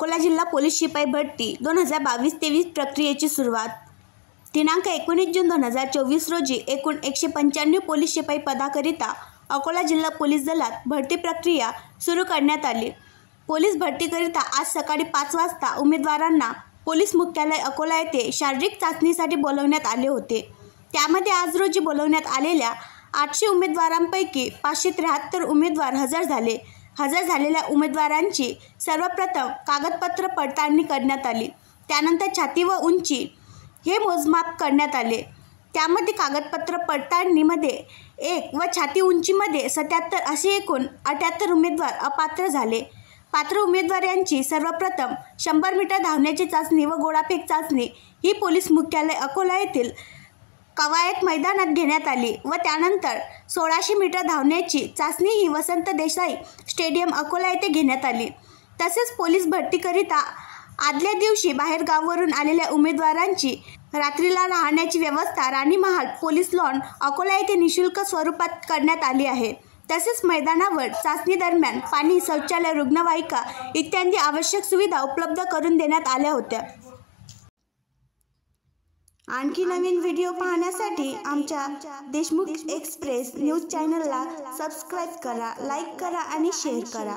अकोला जिल्हा पोलीस शिपाई भरती 2022-23 प्रक्रियेची सुरुवात। दिनांक 19 जून 2024 रोजी एकूण 195 पोलीस शिपाई पदाकरिता अकोला जिल्हा पोलीस दलात भरती प्रक्रिया सुरू करण्यात आली। पोलीस भरतीकरिता आज सकाळी 5 वाजता उमेदवारांना पोलीस मुख्यालय अकोला येथे शारीरिक चाचणीसाठी बोलवण्यात आले होते। त्यामध्ये आज रोजी बोलवण्यात आलेल्या 800 उमेदवारांपैकी 573 उमेदवार हजर झाले। हजर झालेल्या उमेदवारांची सर्वप्रथम कागदपत्र पडताळणी करण्यात आली। त्यानंतर छाती व उंची हे मोजमाप करण्यात आले। त्यामध्ये कागदपत्र पडताळणीमध्ये 1 व छाती उंचीमध्ये 77 असे एकूण 78 उमेदवार अपात्र झाले। पात्र उमेदवार यांची सर्वप्रथम 100 मीटर धावण्याची चाचणी व गोळाफेक चाचणी ही पोलीस मुख्यालय अकोला येथील कवायत मैदानात घेण्यात आली व त्यानंतर 1600 मीटर धावण्याची चाचणी ही वसंत देसाई स्टेडियम अकोला येथे घेण्यात आली। तसेच पोलीस भरतीकरिता आदल्या दिवशी बाहेर गावावरून आलेल्या उमेदवारांची रात्रीला राहण्याची व्यवस्था राणी महाल पोलीस लॉन अकोला येथे निशुल्क स्वरूपात करण्यात आली आहे। तसेच मैदानावर चाचणी दरम्यान पाणी, शौचालय, रुग्णवाहिका इत्यादी आवश्यक सुविधा उपलब्ध करून देण्यात आल्या होत्या। आणखी नवीन व्हिडिओ पाहण्यासाठी आमच्या देशमुख एक्सप्रेस न्यूज चॅनलला सबस्क्राईब करा, लाईक करा आणि शेअर करा।